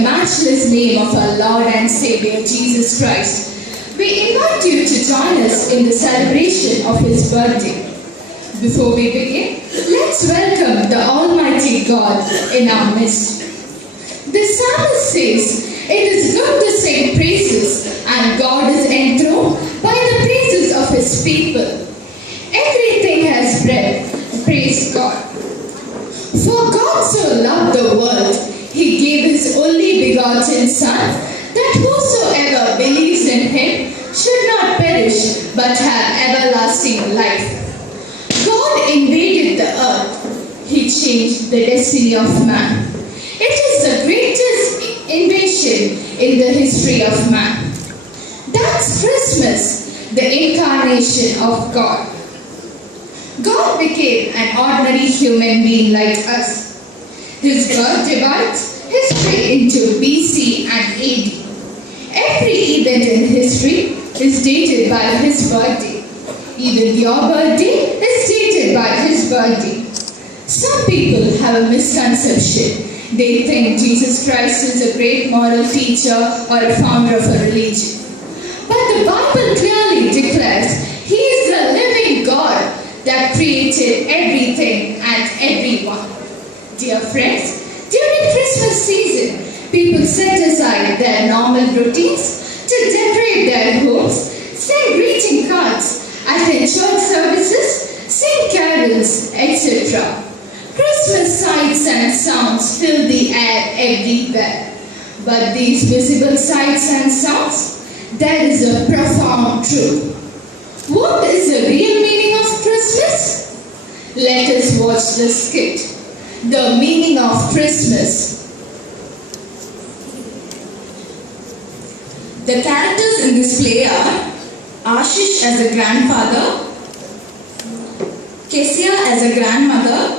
the matchless name of our Lord and Savior Jesus Christ, we invite you to join us in the celebration of His birthday. Before we begin, let's welcome the Almighty God in our midst. The psalmist says, "It is good to sing praises, and God is enthroned by the praises of His people. Everything has breath, praise God. For God so loved the world, He gave His only begotten Son, that whosoever believes in Him should not perish, but have everlasting life." God invaded the earth. He changed the destiny of man. It is the greatest invasion in the history of man. That's Christmas, the incarnation of God. God became an ordinary human being like us. His birth divides history into BC and AD. Every event in history is dated by His birthday. Even your birthday is dated by His birthday. Some people have a misconception. They think Jesus Christ is a great moral teacher or a founder of a religion. But the Bible clearly declares He is the living God that created everything and everyone. Dear friends, during Christmas season, people set aside their normal routines to decorate their homes, send greeting cards, attend church services, sing carols, etc. Christmas sights and sounds fill the air everywhere. But these visible sights and sounds, there is a profound truth. What is the real meaning of Christmas? Let us watch the skit. The meaning of Christmas. The characters in this play are Ashish as a grandfather, Kesia as a grandmother,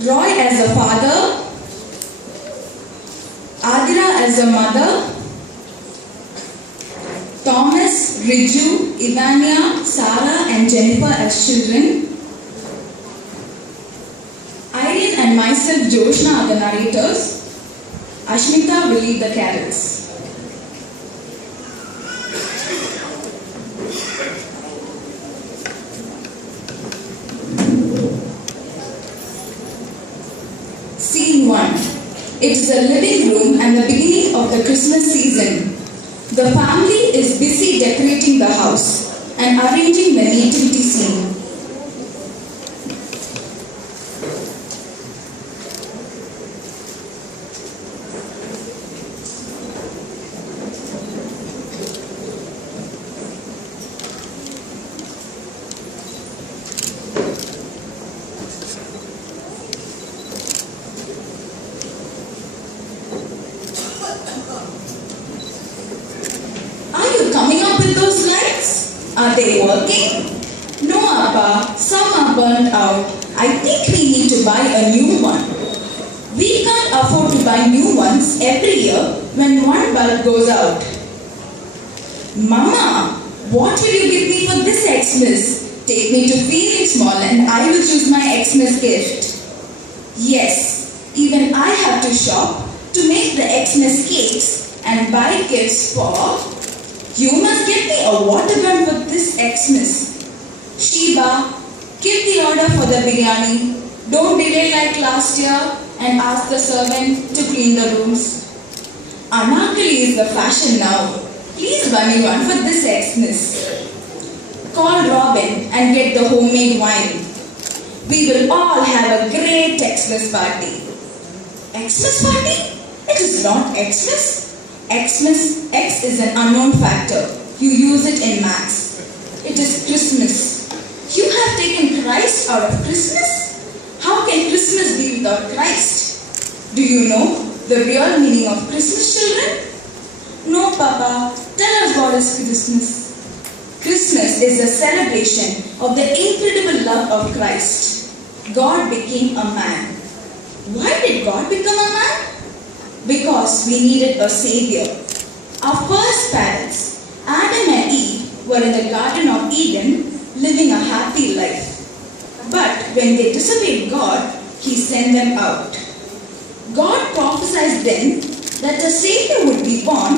Roy as a father, Adira as a mother, Thomas, Riju, Ivania, Sarah and Jennifer as children, Irene and myself, Joshna, are the narrators. Ashmita will lead the carols. Scene 1. It is a living room and the beginning of the Christmas season. The family is busy decorating the house and arranging the nativity scene. Are they working? No, Appa. Some are burnt out. I think we need to buy a new one. We can't afford to buy new ones every year when one bulb goes out. Mama, what will you give me for this Xmas? Take me to Phoenix Mall and I will choose my Xmas gift. Yes, even I have to shop to make the Xmas cakes and buy gifts for... You must get me a water gun for this Xmas. Sheba, give the order for the biryani. Don't delay like last year and ask the servant to clean the rooms. Anarkali is the fashion now. Please buy me one for this Xmas. Call Robin and get the homemade wine. We will all have a great Xmas party. Xmas party? It is not Xmas. Xmas, X is an unknown factor. You use it in maths. It is Christmas. You have taken Christ out of Christmas? How can Christmas be without Christ? Do you know the real meaning of Christmas, children? No, Papa. Tell us what is Christmas. Christmas is a celebration of the incredible love of Christ. God became a man. Why did God become a man? Because we needed a savior. Our first parents, Adam and Eve, were in the Garden of Eden living a happy life. But when they disobeyed God, He sent them out. God prophesied then that a Savior would be born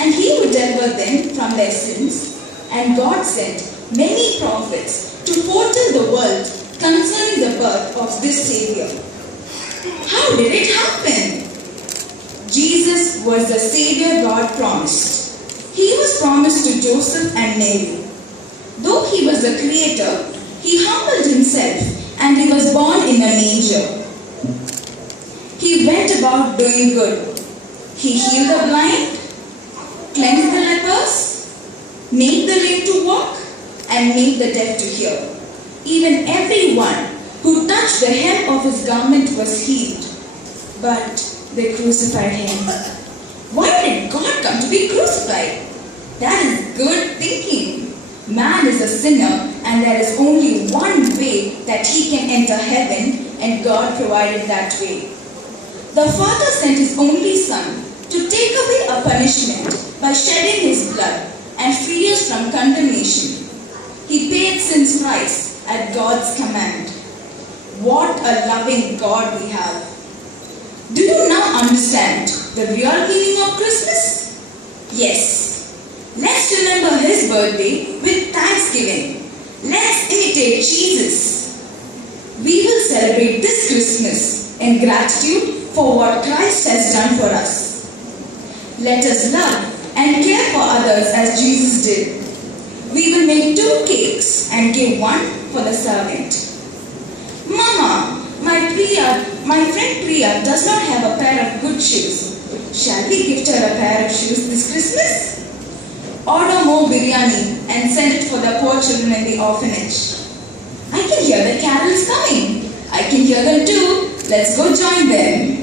and he would deliver them from their sins. And God sent many prophets to foretell the world concerning the birth of this Savior. How did it happen? Jesus was the Savior God promised. He was promised to Joseph and Mary. Though he was the Creator, he humbled himself and he was born in a manger. He went about doing good. He healed the blind, cleansed the lepers, made the lame to walk, and made the deaf to hear. Even everyone who touched the hem of his garment was healed. But they crucified him. Why did God come to be crucified? That is good thinking. Man is a sinner and there is only one way that he can enter heaven, and God provided that way. The Father sent his only Son to take away our punishment by shedding his blood and free us from condemnation. He paid sin's price at God's command. What a loving God we have. Do you now understand the real meaning of Christmas? Yes. Let's remember his birthday with thanksgiving. Let's imitate Jesus. We will celebrate this Christmas in gratitude for what Christ has done for us. Let us love and care for others as Jesus did. We will make 2 cakes and give one for the servant. Mama, my friend Priya does not have a pair of good shoes. Shall we gift her a pair of shoes this Christmas? Order more biryani and send it for the poor children in the orphanage. I can hear the carols coming. I can hear them too. Let's go join them.